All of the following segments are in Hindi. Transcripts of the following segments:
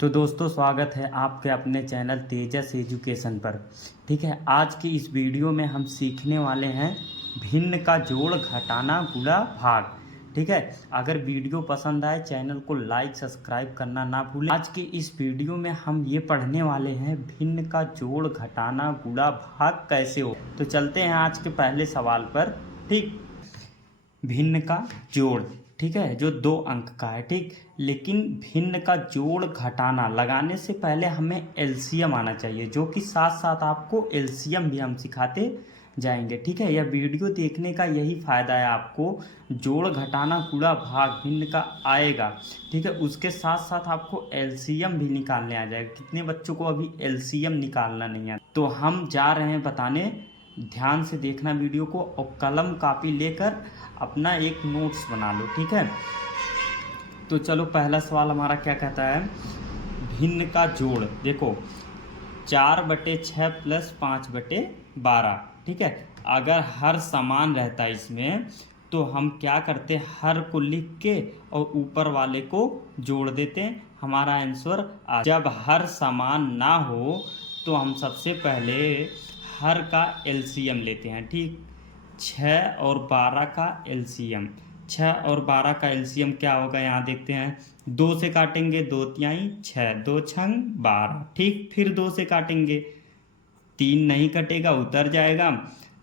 तो दोस्तों स्वागत है आपके अपने चैनल तेजस एजुकेशन पर। ठीक है, आज की इस वीडियो में हम सीखने वाले हैं भिन्न का जोड़ घटाना गुणा भाग। ठीक है, अगर वीडियो पसंद आए चैनल को लाइक सब्सक्राइब करना ना भूलें। आज की इस वीडियो में हम ये पढ़ने वाले हैं भिन्न का जोड़ घटाना गुणा भाग कैसे हो। तो चलते हैं आज के पहले सवाल पर। ठीक, भिन्न का जोड़, ठीक है, जो 2 अंक का है। ठीक, लेकिन भिन्न का जोड़ घटाना लगाने से पहले हमें एलसीएम आना चाहिए, जो कि साथ साथ आपको एलसीएम भी हम सिखाते जाएंगे। ठीक है, यह वीडियो देखने का यही फ़ायदा है, आपको जोड़ घटाना गुणा भाग भिन्न का आएगा। ठीक है, उसके साथ साथ आपको एलसीएम भी निकालने आ जाएगा। कितने बच्चों को अभी एलसीएम निकालना नहीं आता, तो हम जा रहे हैं बताने। ध्यान से देखना वीडियो को और कलम कापी लेकर अपना एक नोट्स बना लो। ठीक है, तो चलो पहला सवाल हमारा क्या कहता है, भिन्न का जोड़। देखो 4/6 प्लस 5/12। ठीक है, अगर हर समान रहता है इसमें तो हम क्या करते, हर को लिख के और ऊपर वाले को जोड़ देते हैं, हमारा आंसर आ। जब हर समान ना हो तो हम सबसे पहले हर का एलसीएम लेते हैं। ठीक, 6 और 12 का एलसीएम, 6 और 12 का एलसीएम क्या होगा, यहाँ देखते हैं। 2 से काटेंगे 2 तिहाई 6, 2 छंग 12। ठीक, फिर 2 से काटेंगे, 3 नहीं कटेगा उतर जाएगा,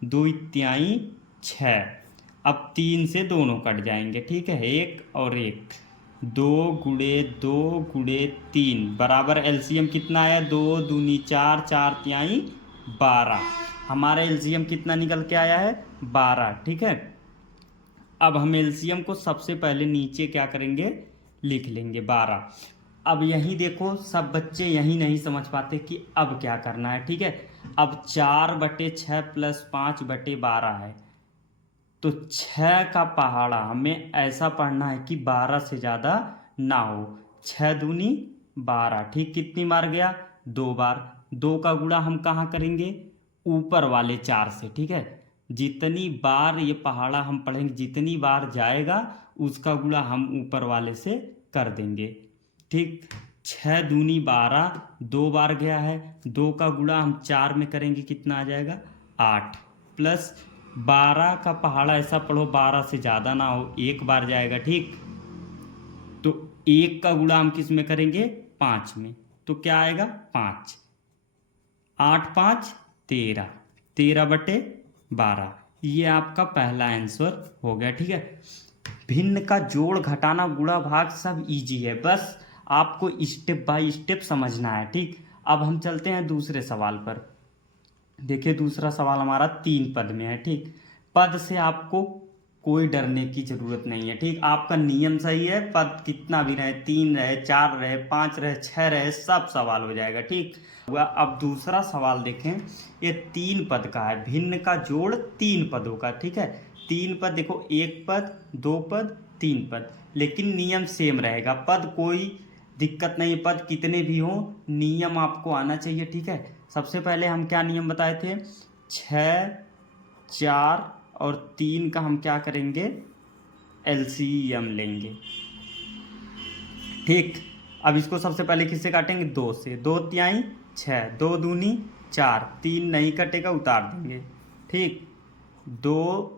2 तिहाई 6। अब 3 से दोनों कट जाएंगे। ठीक है, 1 और 1, 2 गुणे 2 गुणे 3 बराबर एलसीएम कितना आया, 2 दूनी 4, 4 तिहाई 12। हमारा एलसीएम कितना निकल के आया है, 12। ठीक है, अब हम एलसीएम को सबसे पहले नीचे क्या करेंगे, लिख लेंगे 12। अब यही देखो, सब बच्चे यही नहीं समझ पाते कि अब क्या करना है। ठीक है, अब 4/6 प्लस 5/12 है, तो 6 का पहाड़ा हमें ऐसा पढ़ना है कि 12 से ज़्यादा ना हो। 6 दूनी 12। ठीक, कितनी बार गया, 2 बार। 2 का गुणा हम कहाँ करेंगे, ऊपर वाले 4 से। ठीक है, जितनी बार ये पहाड़ा हम पढ़ेंगे, जितनी बार जाएगा उसका गुणा हम ऊपर वाले से कर देंगे। ठीक, 6 दूनी 12, 2 बार गया है, 2 का गुणा हम 4 में करेंगे, कितना आ जाएगा, 8। प्लस 12 का पहाड़ा ऐसा पढ़ो 12 से ज़्यादा ना हो, 1 बार जाएगा। ठीक, तो 1 का गुणा हम किस में करेंगे, 5 में, तो क्या आएगा, 5। 8 5 13, 13/12। ये आपका पहला आंसर हो गया। ठीक है, भिन्न का जोड़ घटाना गुणा भाग सब इजी है, बस आपको स्टेप बाय स्टेप समझना है। ठीक, अब हम चलते हैं दूसरे सवाल पर। देखिए दूसरा सवाल हमारा 3 पद में है। ठीक, पद से आपको कोई डरने की जरूरत नहीं है। ठीक, आपका नियम सही है, पद कितना भी रहे, 3 रहे 4 रहे 5 रहे 6 रहे, सब सवाल हो जाएगा। ठीक हुआ। अब दूसरा सवाल देखें, ये 3 पद का है, भिन्न का जोड़ 3 पदों का। ठीक है, 3 पद देखो, 1 पद 2 पद 3 पद, लेकिन नियम सेम रहेगा। पद कोई दिक्कत नहीं है, पद कितने भी हों, नियम आपको आना चाहिए। ठीक है, सबसे पहले हम क्या नियम बताए थे, 6 4 और 3 का हम क्या करेंगे, एलसीएम लेंगे। ठीक, अब इसको सबसे पहले किससे काटेंगे, 2 से। 2 तिहाई 6, 2 दूनी 4, 3 नहीं कटेगा उतार देंगे। ठीक, 2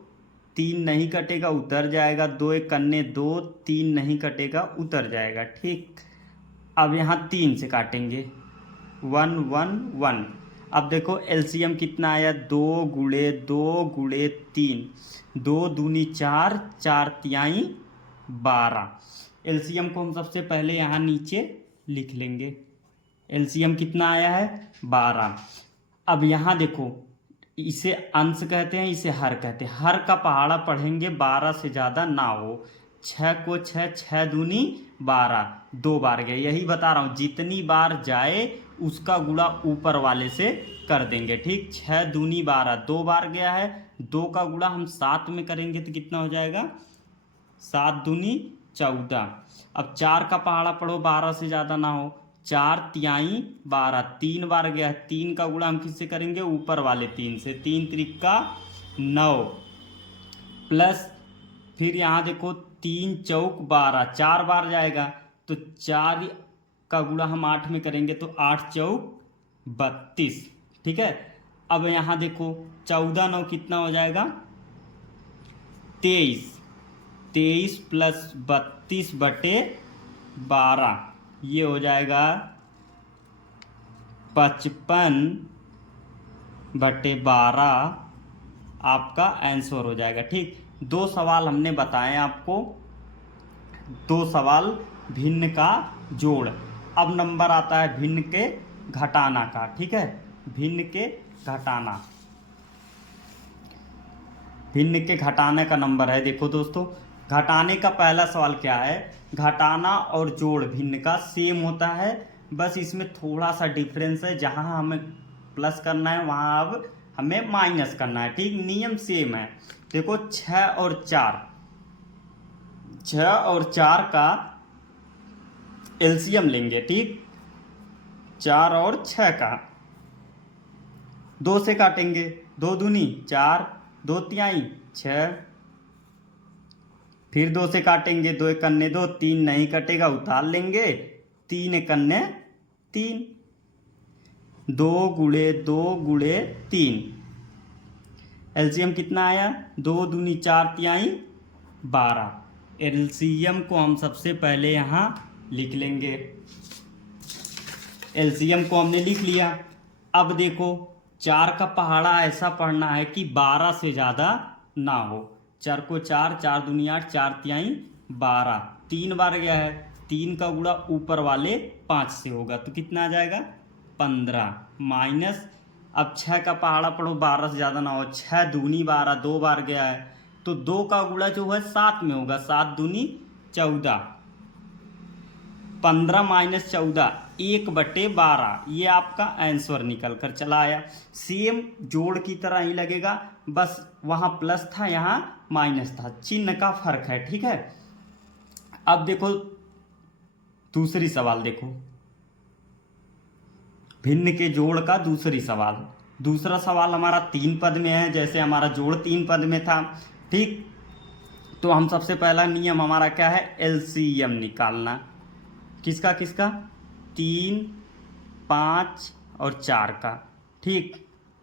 3 नहीं कटेगा उतर जाएगा, 2 एक कन्ने 2, 3 नहीं कटेगा उतर जाएगा। ठीक, अब यहाँ 3 से काटेंगे, 1 1 1। अब देखो एलसीएम कितना आया, 2 गुणे 2 गुणे 3, 2 दूनी 4, 4 तिहाई 12। एलसीएम को हम सबसे पहले यहाँ नीचे लिख लेंगे। एलसीएम कितना आया है, 12। अब यहाँ देखो, इसे अंश कहते हैं, इसे हर कहते हैं। हर का पहाड़ा पढ़ेंगे 12 से ज़्यादा ना हो। 6 को 6, 6 दूनी 12, 2 बार गए, यही बता रहा हूँ, जितनी बार जाए उसका गुणा ऊपर वाले से कर देंगे। ठीक, 6 दूनी 12, 2 बार गया है, 2 का गुणा हम 7 में करेंगे तो कितना हो जाएगा, 7 दूनी 14। अब 4 का पहाड़ा पढ़ो 12 से ज़्यादा ना हो, 4 तिहाई 12, 3 बार गया है, 3 का गुणा हम किससे करेंगे, ऊपर वाले 3 से, 3 त्रिका 9। प्लस फिर यहाँ देखो 3 चौक 12, 4 बार जाएगा तो 4 का गुणा हम 8 में करेंगे तो 8 चौक 32, ठीक है। अब यहाँ देखो 14 9 कितना हो जाएगा 23, 23 प्लस 32 बटे 12, ये हो जाएगा 55 बटे 12 आपका आंसर हो जाएगा, ठीक। 2 सवाल हमने बताए आपको, 2 सवाल भिन्न का जोड़। अब नंबर आता है भिन्न के घटाना का, ठीक है। भिन्न के घटाना, भिन्न के घटाने का नंबर है, देखो दोस्तों घटाने का पहला सवाल क्या है, घटाना और जोड़ भिन्न का सेम होता है, बस इसमें थोड़ा सा डिफरेंस है, जहां हमें प्लस करना है वहां अब हमें माइनस करना है, ठीक। नियम सेम है। देखो 6 और 4, 6 और 4 का एलसीएम लेंगे, ठीक। 4 और 6 का 2 से काटेंगे, 2 दूनी 4, 2 तिहाई 6, फिर 2 से काटेंगे, 2 एकन्ने 2, 3 नहीं कटेगा उतार लेंगे, 3 एकन्ने 3, 2 गुणे 2 गुणे 3, एलसीएम कितना आया 2 दूनी 4 तिहाई 12। एलसीएम को हम सबसे पहले यहाँ लिख लेंगे, एलसीएम को हमने लिख लिया। अब देखो 4 का पहाड़ा ऐसा पढ़ना है कि 12 से ज़्यादा ना हो, 4 को 4, 4 दूनी 8, 4 तिहाई 12, 3 बार गया है, 3 का गुणा ऊपर वाले 5 से होगा तो कितना आ जाएगा 15, माइनस अब 6 का पहाड़ा पढ़ो 12 से ज़्यादा ना हो, 6 दूनी 12, 2 बार गया है तो 2 का गुणा जो है 7 में होगा, 7 दूनी 14, 15 माइनस 14 1/12, ये आपका आंसर निकल कर चला आया। सेम जोड़ की तरह ही लगेगा, बस वहाँ प्लस था यहाँ माइनस था, चिन्ह का फर्क है, ठीक है। अब देखो दूसरी सवाल, देखो भिन्न के जोड़ का दूसरी सवाल। दूसरा सवाल हमारा 3 पद में है, जैसे हमारा जोड़ 3 पद में था, ठीक। तो हम सबसे पहला नियम हमारा क्या है, एलसीएम निकालना, किसका किसका 3, 5 और 4 का, ठीक।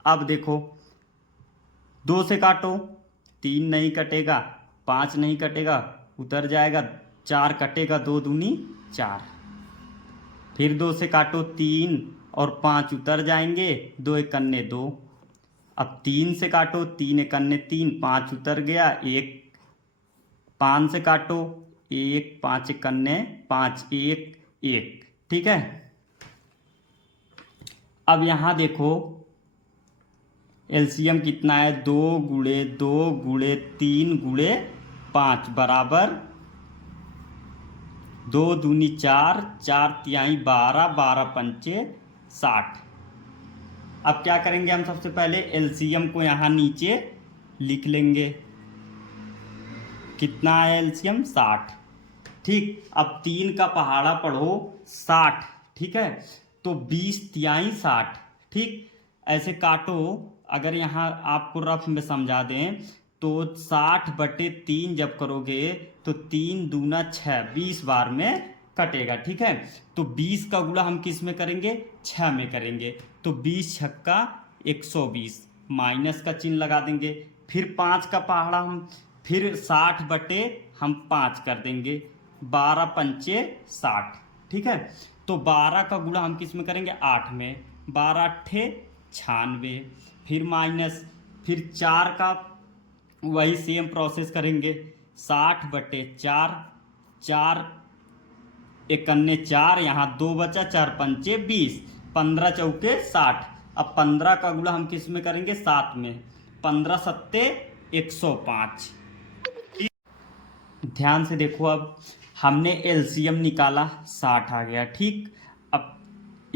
अब देखो 2 से काटो, 3 नहीं कटेगा, 5 नहीं कटेगा उतर जाएगा, 4 कटेगा, 2 दूनी 4, फिर 2 से काटो 3 और 5 उतर जाएंगे, 2 एकन्ने 2, अब 3 से काटो, 3 एकन्ने 3, 5 उतर गया 1, 5 से काटो 1, 5 एकन्ने 5, 1 1, ठीक है। अब यहाँ देखो एलसीएम कितना है 2 गुणे 2 गुणे 3 गुणे 5 बराबर 2 दूनी 4, 4 तिहाई 12, 12 पंचे 60। अब क्या करेंगे हम सबसे पहले एलसीएम को यहाँ नीचे लिख लेंगे, कितना है एलसीएम 60, ठीक। अब 3 का पहाड़ा पढ़ो 60, ठीक है, तो 20 तिहाई 60, ठीक। ऐसे काटो, अगर यहाँ आपको रफ में समझा दें तो 60/3 जब करोगे तो 3 दूना 6, 20 बार में कटेगा, ठीक है। तो 20 का गुणा हम किस में करेंगे 6 में करेंगे, तो 20 छक्का 120, माइनस का चिन्ह लगा देंगे, फिर 5 का पहाड़ा हम फिर 60 हम 5 कर देंगे, 12 पंचे 60, ठीक है। तो 12 का गुणा हम किस में करेंगे 8 में, 12 अट्ठे 96, फिर माइनस, फिर 4 का वही सेम प्रोसेस करेंगे, 60/4, 4 एकन्ने 4, यहाँ 2 बचा, 4 पंचे 20, 15 चौके 60, अब 15 का गुणा हम किस में करेंगे 7 में, 15 सत्ते 105। ध्यान से देखो, अब हमने एलसीएम निकाला 60 आ गया, ठीक। अब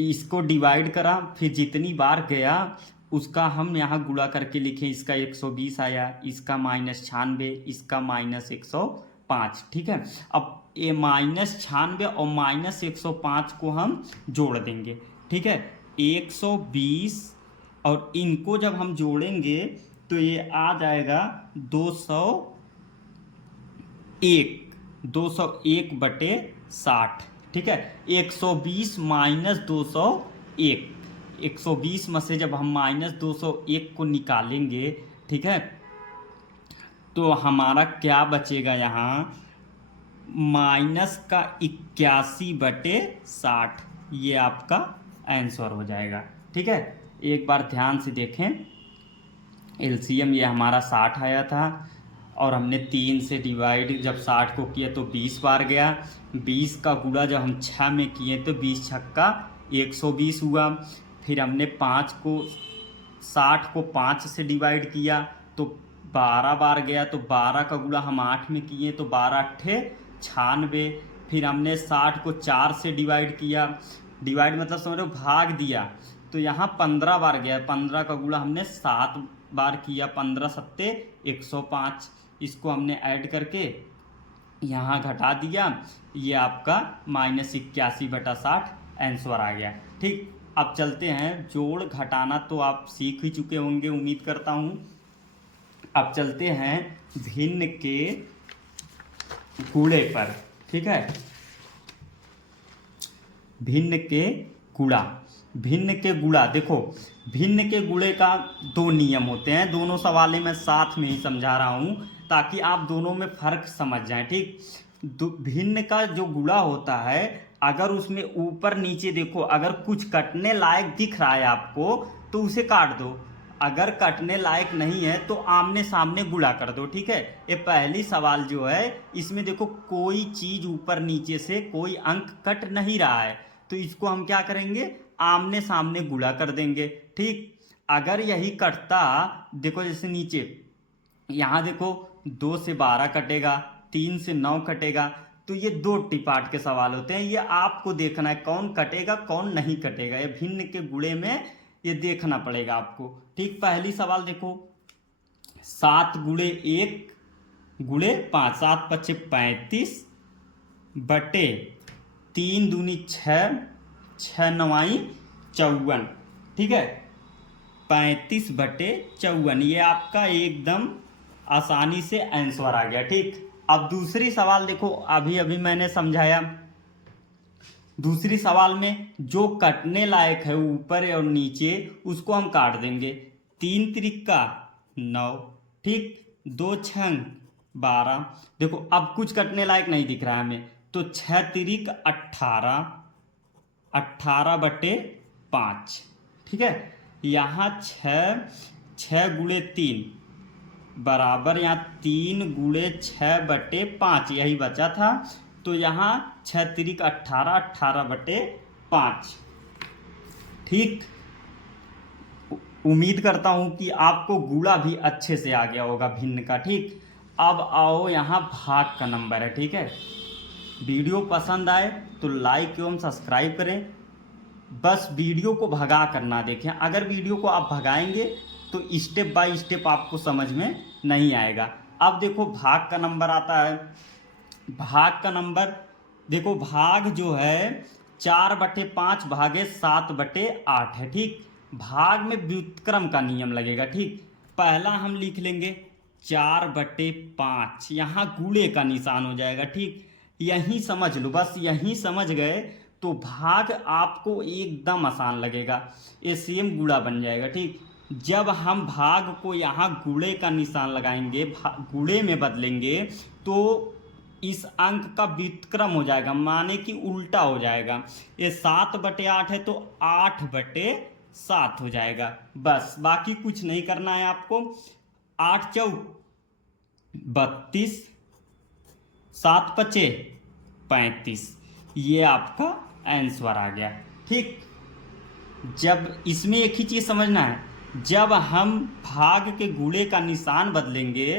इसको डिवाइड करा, फिर जितनी बार गया उसका हम यहाँ गुणा करके लिखे, इसका 120 आया, इसका -96, इसका -105, ठीक है। अब ये -96 और -105 को हम जोड़ देंगे, ठीक है। 120 और इनको जब हम जोड़ेंगे तो ये आ जाएगा 201 201/60, ठीक है। 120 माइनस 201, 120 में से जब हम माइनस 201 को निकालेंगे, ठीक है, तो हमारा क्या बचेगा यहाँ, माइनस का 81/60, ये आपका आंसर हो जाएगा। ठीक है, एक बार ध्यान से देखें, एलसीएम ये हमारा 60 आया था और हमने 3 से डिवाइड जब 60 को किया तो 20 बार गया, 20 का गुणा जब हम 6 में किए तो 20 छक्का 120 हुआ। फिर हमने 60 को 5 से डिवाइड किया तो 12 बार गया, तो 12 का गुणा हम 8 में किए तो 12 अट्ठे 96। फिर हमने 60 को 4 से डिवाइड किया, डिवाइड मतलब समझो भाग दिया, तो यहाँ 15 बार गया, 15 का गुणा हमने 7 बार किया, 15 सत्ते 105। इसको हमने ऐड करके यहाँ घटा दिया, ये आपका -81/60 आंसर आ गया। ठीक, अब चलते हैं, जोड़ घटाना तो आप सीख ही चुके होंगे उम्मीद करता हूँ। अब चलते हैं भिन्न के गुणे पर। ठीक है, भिन्न के गुणा, भिन्न के गुणा, देखो भिन्न के गुणे का 2 नियम होते हैं, दोनों सवालें मैं साथ में ही समझा रहा हूँ ताकि आप दोनों में फर्क समझ जाएं। ठीक, भिन्न का जो गुणा होता है, अगर उसमें ऊपर नीचे देखो, अगर कुछ कटने लायक दिख रहा है आपको तो उसे काट दो, अगर कटने लायक नहीं है तो आमने सामने गुणा कर दो। ठीक है, ये पहली सवाल जो है इसमें देखो कोई चीज ऊपर नीचे से कोई अंक कट नहीं रहा है, तो इसको हम क्या करेंगे, आमने सामने गुणा कर देंगे। ठीक, अगर यही कटता, देखो जैसे नीचे यहाँ देखो 2 से 12 कटेगा, 3 से 9 कटेगा, तो ये 2 टिपाट के सवाल होते हैं, ये आपको देखना है कौन कटेगा कौन नहीं कटेगा, ये भिन्न के गुणे में ये देखना पड़ेगा आपको। ठीक, पहली सवाल देखो, 7 गुणे 1 गुणे 5, 7 पच्चे 35 बटे 3 दूनी 6, 6 नवाई 54। ठीक है, 35/54, ये आपका एकदम आसानी से आंसर आ गया। ठीक, अब दूसरी सवाल देखो, अभी अभी मैंने समझाया, दूसरी सवाल में जो कटने लायक है ऊपर और नीचे उसको हम काट देंगे, 3 त्रिका 9, ठीक, 2 छंग 12। देखो अब कुछ कटने लायक नहीं दिख रहा है हमें, तो 6 त्रिक 18, 18/5। ठीक है, यहाँ 6 गुणे 3 बराबर, यहाँ 3 गुणे 6/5, यही बचा था, तो यहाँ 6 त्रिक 18, 18/5। ठीक, उम्मीद करता हूँ कि आपको गुणा भी अच्छे से आ गया होगा भिन्न का। ठीक, अब आओ यहाँ भाग का नंबर है। ठीक है, वीडियो पसंद आए तो लाइक एवं सब्सक्राइब करें, बस वीडियो को भगा कर ना देखें, अगर वीडियो को आप भगाएंगे तो स्टेप बाय स्टेप आपको समझ में नहीं आएगा। अब देखो भाग का नंबर आता है, भाग का नंबर देखो, भाग जो है 4/5 भागे 7/8 है। ठीक, भाग में व्युत्क्रम का नियम लगेगा। ठीक, पहला हम लिख लेंगे 4/5, यहाँ गुणे का निशान हो जाएगा। ठीक, यहीं समझ लो, बस यहीं समझ गए तो भाग आपको एकदम आसान लगेगा, ये सेम गुणा बन जाएगा। ठीक, जब हम भाग को यहाँ गुणे का निशान लगाएंगे, गुणे में बदलेंगे, तो इस अंक का व्युत्क्रम हो जाएगा, माने कि उल्टा हो जाएगा, ये 7/8 है तो 8/7 हो जाएगा। बस बाकी कुछ नहीं करना है आपको, 8 चौक 32, 7 पचे 35, ये आपका आंसर आ गया। ठीक, जब इसमें एक ही चीज समझना है, जब हम भाग के गुणे का निशान बदलेंगे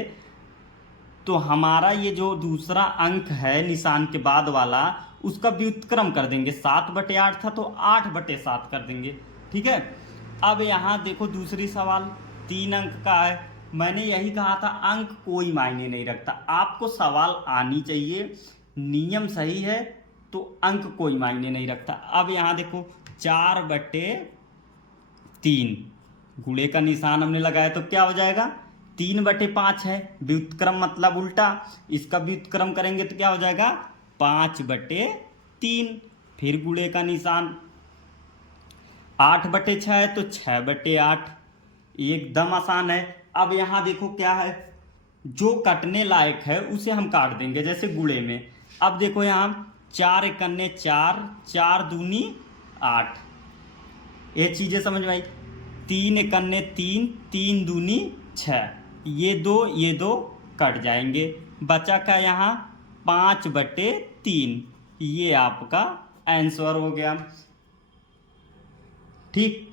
तो हमारा ये जो दूसरा अंक है निशान के बाद वाला, उसका व्युत्क्रम कर देंगे, 7/8 था तो 8/7 कर देंगे। ठीक है, अब यहाँ देखो दूसरी सवाल 3 अंक का है, मैंने यही कहा था अंक कोई मायने नहीं रखता, आपको सवाल आनी चाहिए, नियम सही है तो अंक कोई मायने नहीं रखता। अब यहाँ देखो 4/3 गुणे का निशान हमने लगाया तो क्या हो जाएगा, 3/5 है, व्युत्क्रम मतलब उल्टा, इसका व्युत्क्रम करेंगे तो क्या हो जाएगा 5/3। 3, फिर गुणे का निशान। 8/6 है तो 6/8, एकदम आसान है। अब यहाँ देखो क्या है, जो कटने लायक है उसे हम काट देंगे, जैसे गुणे में। अब देखो यहाँ 4 एकन्ने 4, 4 दूनी 8, ये चीज़ें समझ में आई। 3 एकन्ने 3, 3 दूनी 6, ये दो कट जाएंगे। बचा का यहाँ 5/3, ये आपका आंसर हो गया। ठीक,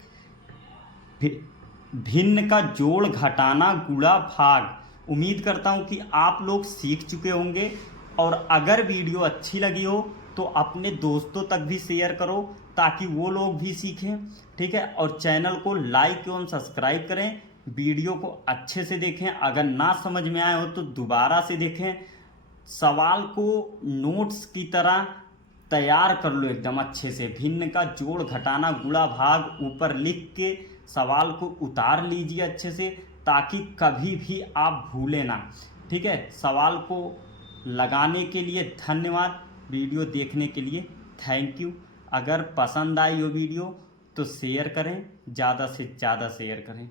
भिन्न का जोड़ घटाना गुणा भाग। उम्मीद करता हूँ कि आप लोग सीख चुके होंगे, और अगर वीडियो अच्छी लगी हो तो अपने दोस्तों तक भी शेयर करो ताकि वो लोग भी सीखें। ठीक है, और चैनल को लाइक एवं सब्सक्राइब करें, वीडियो को अच्छे से देखें। अगर ना समझ में आए हो तो दोबारा से देखें। सवाल को नोट्स की तरह तैयार कर लो एकदम अच्छे से। भिन्न का जोड़ घटाना गुणा भाग ऊपर लिख के सवाल को उतार लीजिए अच्छे से, ताकि कभी भी आप भूलें ना। ठीक है, सवाल को लगाने के लिए धन्यवाद, वीडियो देखने के लिए थैंक यू। अगर पसंद आई हो वीडियो तो शेयर करें, ज़्यादा से ज़्यादा शेयर करें।